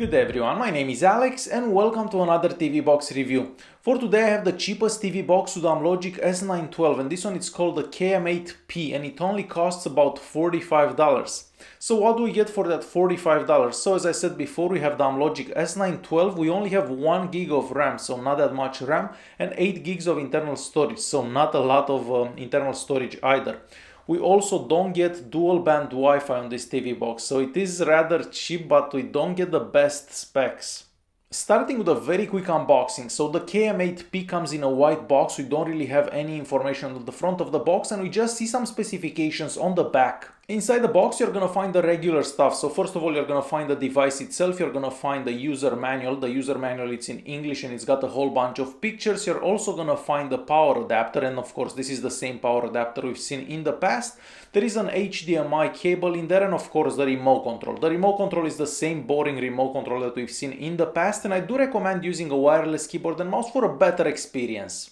Good day everyone, my name is Alex and welcome to another TV box review. For today I have the cheapest TV box with Amlogic S912 and this one is called the KM8P and it only costs about $45. So what do we get for that $45? So as I said before, we have the Amlogic S912, we only have 1 gig of RAM, so not that much RAM, and 8 gigs of internal storage, so not a lot of internal storage either. We also don't get dual band Wi-Fi on this TV box, so it is rather cheap, but we don't get the best specs. Starting with a very quick unboxing, so the KM8P comes in a white box, we don't really have any information on the front of the box and we just see some specifications on the back. Inside the box you're gonna find the regular stuff, so first of all you're gonna find the device itself, you're gonna find the user manual. The user manual it's in English and it's got a whole bunch of pictures. You're also gonna find the power adapter and of course this is the same power adapter we've seen in the past. There is an HDMI cable in there and of course the remote control. The remote control is the same boring remote control that we've seen in the past and I do recommend using a wireless keyboard and mouse for a better experience.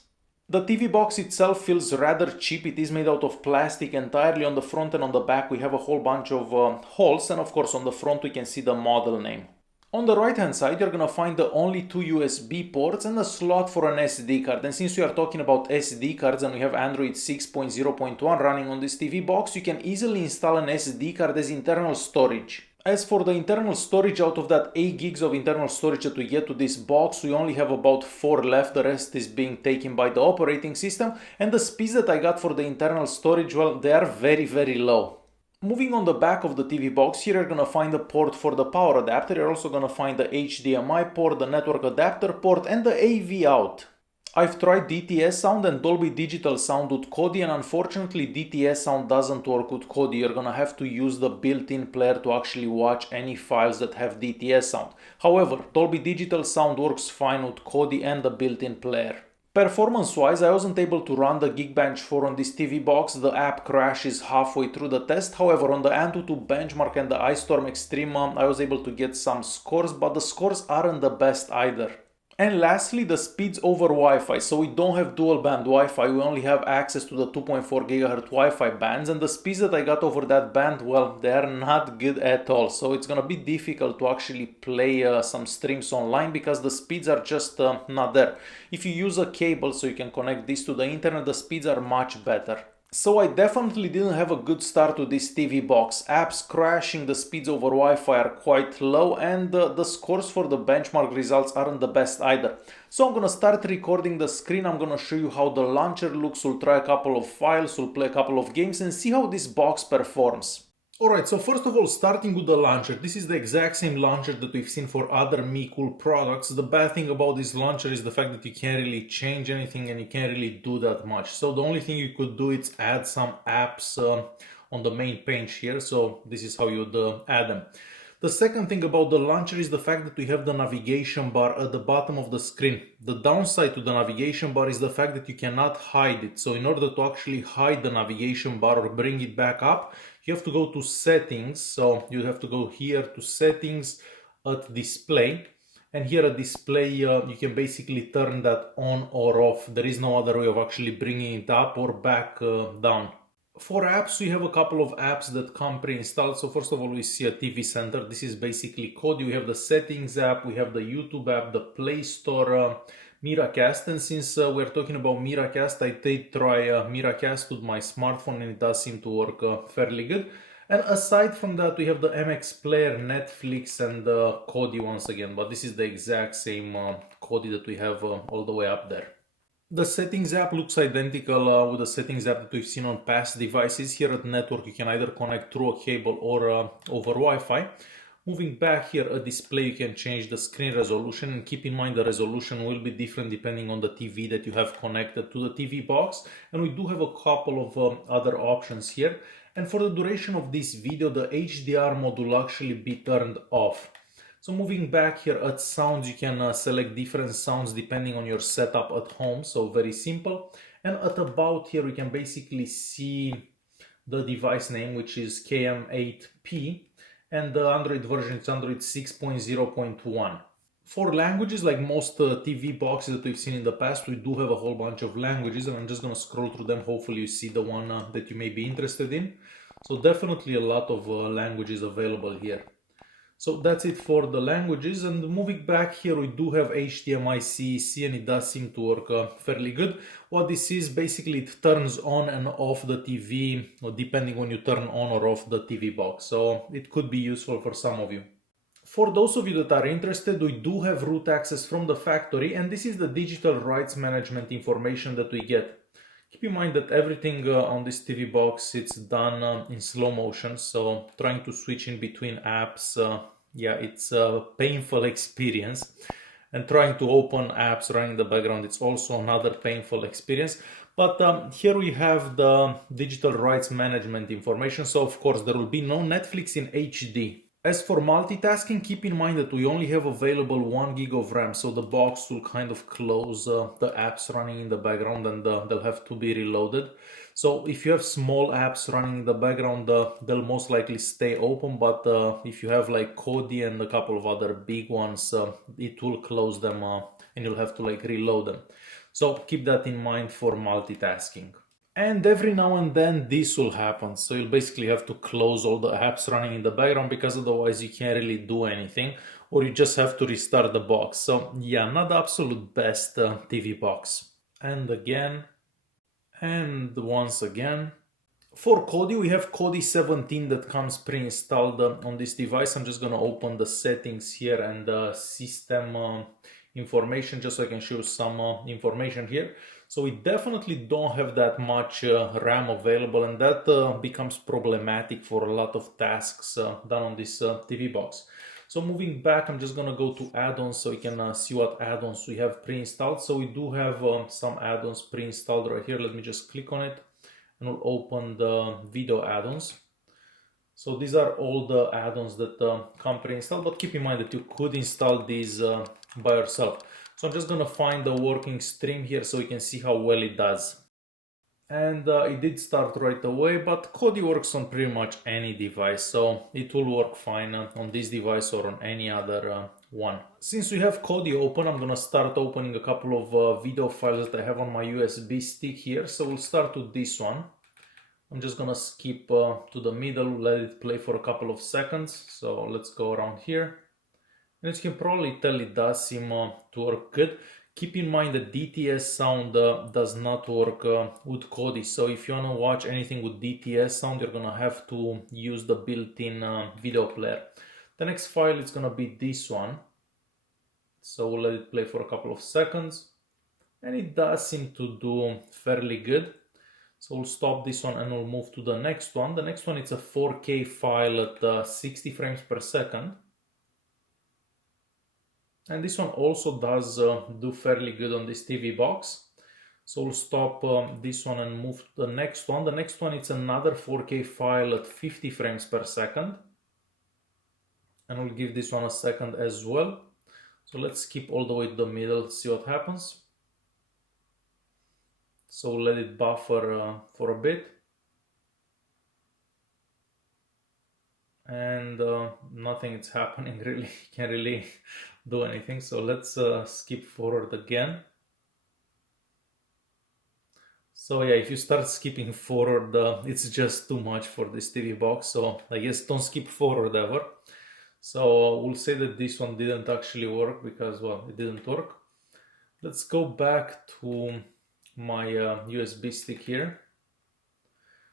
The TV box itself feels rather cheap. It is made out of plastic entirely. On the front and on the back we have a whole bunch of holes and of course on the front we can see the model name. On the right hand side you're gonna find the only 2 USB ports and a slot for an SD card, and since we are talking about SD cards and we have Android 6.0.1 running on this TV box, you can easily install an SD card as internal storage. As for the internal storage, out of that 8 gigs of internal storage that we get to this box, we only have about 4 left, the rest is being taken by the operating system, and the speeds that I got for the internal storage, well, they are very low. Moving on the back of the TV box, here you're gonna find a port for the power adapter, you're also gonna find the HDMI port, the network adapter port, and the AV out. I've tried DTS sound and Dolby Digital sound with Kodi and unfortunately DTS sound doesn't work with Kodi. You're gonna have to use the built-in player to actually watch any files that have DTS sound. However, Dolby Digital sound works fine with Kodi and the built-in player. Performance-wise, I wasn't able to run the Geekbench 4 on this TV box. The app crashes halfway through the test. However, on the Antutu Benchmak and the ice Storm Extreme, I was able to get some scores, but the scores aren't the best either. And lastly, the speeds over Wi-Fi. So we don't have dual band Wi-Fi, we only have access to the 2.4 GHz Wi-Fi bands, and the speeds that I got over that band, well, they are not good at all. So it's gonna be difficult to actually play some streams online because the speeds are just not there. If you use a cable so you can connect this to the internet, the speeds are much better. So I definitely didn't have a good start to this TV box. Apps crashing, the speeds over Wi-Fi are quite low, and the scores for the benchmark results aren't the best either. So I'm gonna start recording the screen, I'm gonna show you how the launcher looks, we'll try a couple of files, we'll play a couple of games and see how this box performs. Alright, so first of all, starting with the launcher, this is the exact same launcher that we've seen for other MXIII products. The bad thing about this launcher is the fact that you can't really change anything and you can't really do that much. So the only thing you could do is add some apps on the main page here. So this is how you'd add them. The second thing about the launcher is the fact that we have the navigation bar at the bottom of the screen. The downside to the navigation bar is the fact that you cannot hide it. So in order to actually hide the navigation bar or bring it back up, you have to go to settings. So you have to go here to settings at display. And here at display, you can basically turn that on or off. There is no other way of actually bringing it up or back down. For apps, we have a couple of apps that come pre-installed. So first of all, we see a TV Center. This is basically Kodi. We have the Settings app, we have the YouTube app, the Play Store, Miracast. And since we're talking about Miracast, I did try Miracast with my smartphone and it does seem to work fairly good. And aside from that, we have the MX Player, Netflix, and Kodi once again. But this is the exact same Kodi that we have all the way up there. The Settings app looks identical with the Settings app that we've seen on past devices. Here at Network, you can either connect through a cable or over Wi-Fi. Moving back here at Display, you can change the screen resolution, and keep in mind the resolution will be different depending on the TV that you have connected to the TV box. And we do have a couple of other options here. And for the duration of this video, the HDR mode will actually be turned off. So moving back here at sounds, you can select different sounds depending on your setup at home, so very simple. And at about here we can basically see the device name, which is KM8P, and the Android version is Android 6.0.1. For languages, like most TV boxes that we've seen in the past, we do have a whole bunch of languages, and I'm just going to scroll through them. Hopefully you see the one that you may be interested in. So definitely a lot of languages available here. So that's it for the languages, and moving back here we do have HDMI CEC and it does seem to work fairly good. What this is, basically it turns on and off the TV, or depending when you turn on or off the TV box, so it could be useful for some of you. For those of you that are interested, we do have root access from the factory, and this is the digital rights management information that we get. Keep in mind that everything on this TV box, it's done in slow motion, so trying to switch in between apps, yeah, it's a painful experience. And trying to open apps running in the background, it's also another painful experience. But here we have the digital rights management information, so of course there will be no Netflix in HD. As for multitasking, keep in mind that we only have available 1 gig of RAM, so the box will kind of close the apps running in the background, and they'll have to be reloaded. So if you have small apps running in the background, they'll most likely stay open, but if you have like Kodi and a couple of other big ones, it will close them and you'll have to like reload them. So keep that in mind for multitasking. And every now and then this will happen, so you'll basically have to close all the apps running in the background, because otherwise you can't really do anything, or you just have to restart the box. So yeah, not the absolute best TV box. And again, and once again. For Kodi, we have Kodi 17 that comes pre-installed on this device. I'm just gonna open the settings here and the system information, just so I can show some information here. So we definitely don't have that much RAM available, and that becomes problematic for a lot of tasks done on this TV box. So moving back, I'm just gonna go to add-ons so you can see what add-ons we have pre-installed. So we do have some add-ons pre-installed right here. Let me just click on it and we'll open the video add-ons. So these are all the add-ons that come pre-installed, but keep in mind that you could install these by yourself. So I'm just gonna find the working stream here so you can see how well it does. And it did start right away, but Kodi works on pretty much any device, so it will work fine on this device or on any other one. Since we have Kodi open, I'm gonna start opening a couple of video files that I have on my USB stick here. So we'll start with this one. I'm just gonna skip to the middle, let it play for a couple of seconds. So let's go around here. And as you can probably tell, it does seem to work good. Keep in mind that DTS sound does not work with Kodi. So if you want to watch anything with DTS sound, you're gonna have to use the built-in video player. The next file is gonna be this one. So we'll let it play for a couple of seconds. And it does seem to do fairly good. So we'll stop this one and we'll move to the next one. The next one is a 4K file at 60 frames per second. And this one also does do fairly good on this TV box. So we'll stop this one and move to the next one. The next one is another 4K file at 50 frames per second. And we'll give this one a second as well. So let's skip all the way to the middle, see what happens. So we'll let it buffer for a bit. And nothing is happening really, can't really do anything. So let's skip forward again. So yeah, if you start skipping forward, it's just too much for this TV box. So I guess don't skip forward ever. So we'll say that this one didn't actually work because, well, it didn't work. Let's go back to my USB stick here.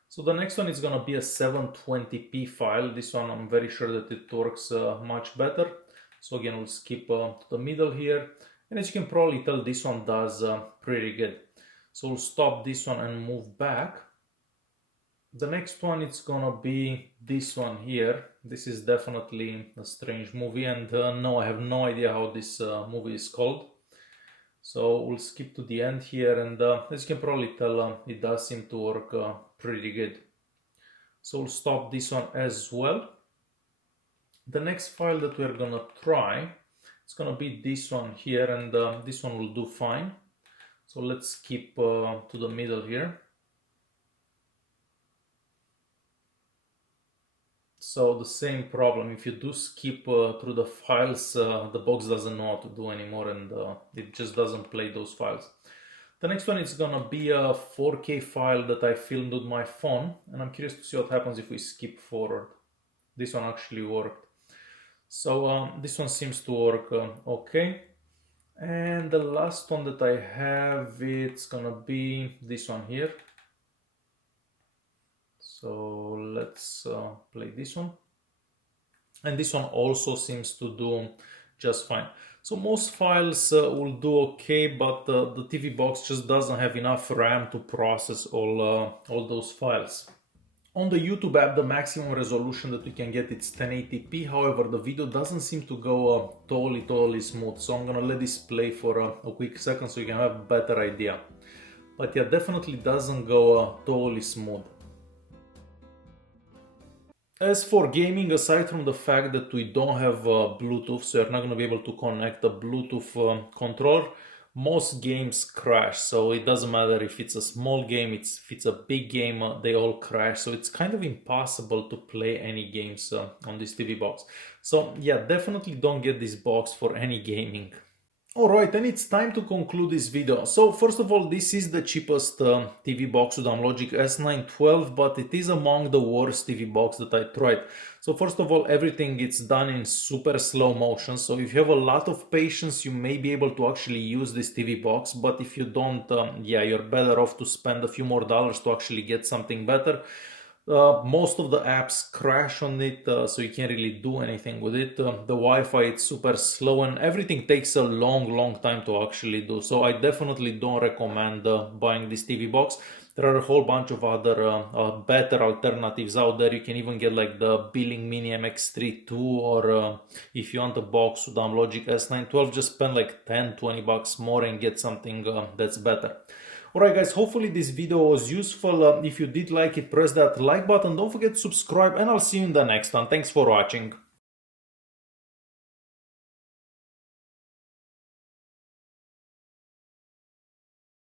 So the next one is gonna be a 720p file. This one I'm very sure that it works much better. So again, we'll skip to the middle here. And as you can probably tell, this one does pretty good. So we'll stop this one and move back. The next one is gonna be this one here. This is definitely a strange movie, and no, I have no idea how this movie is called. So we'll skip to the end here, and as you can probably tell, it does seem to work pretty good. So we'll stop this one as well. The next file that we're gonna try, it's gonna be this one here, and this one will do fine. So let's skip to the middle here. So the same problem, if you do skip through the files, the box doesn't know what to do anymore, and it just doesn't play those files. The next one is gonna be a 4K file that I filmed with my phone, and I'm curious to see what happens if we skip forward. This one actually worked. So this one seems to work okay. And the last one that I have, it's gonna be this one here. So let's play this one. And this one also seems to do just fine. So most files will do okay, but the TV box just doesn't have enough RAM to process all those files. On the YouTube app, the maximum resolution that we can get is 1080p. However, the video doesn't seem to go totally smooth. So I'm gonna let this play for a quick second so you can have a better idea. But yeah, definitely doesn't go totally smooth. As for gaming, aside from the fact that we don't have Bluetooth, so you're not going to be able to connect a Bluetooth controller, most games crash. So it doesn't matter if it's a small game, if it's a big game, they all crash. So it's kind of impossible to play any games on this TV box. So yeah, definitely don't get this box for any gaming. Alright, and it's time to conclude this video. So first of all, this is the cheapest TV box with Amlogic S912, but it is among the worst TV box that I tried. So first of all, everything gets done in super slow motion. So if you have a lot of patience, you may be able to actually use this TV box. But if you don't, yeah, you're better off to spend a few more dollars to actually get something better. Most of the apps crash on it, so you can't really do anything with it. The Wi-Fi is super slow and everything takes a long time to actually do. So I definitely don't recommend buying this TV box. There are a whole bunch of other better alternatives out there. You can even get like the Beelink Mini MXIII II, or if you want a box with Amlogic S912, just spend like 10-20 bucks more and get something that's better. Alright guys, hopefully this video was useful. If you did like it, press that like button. Don't forget to subscribe and I'll see you in the next one. Thanks for watching.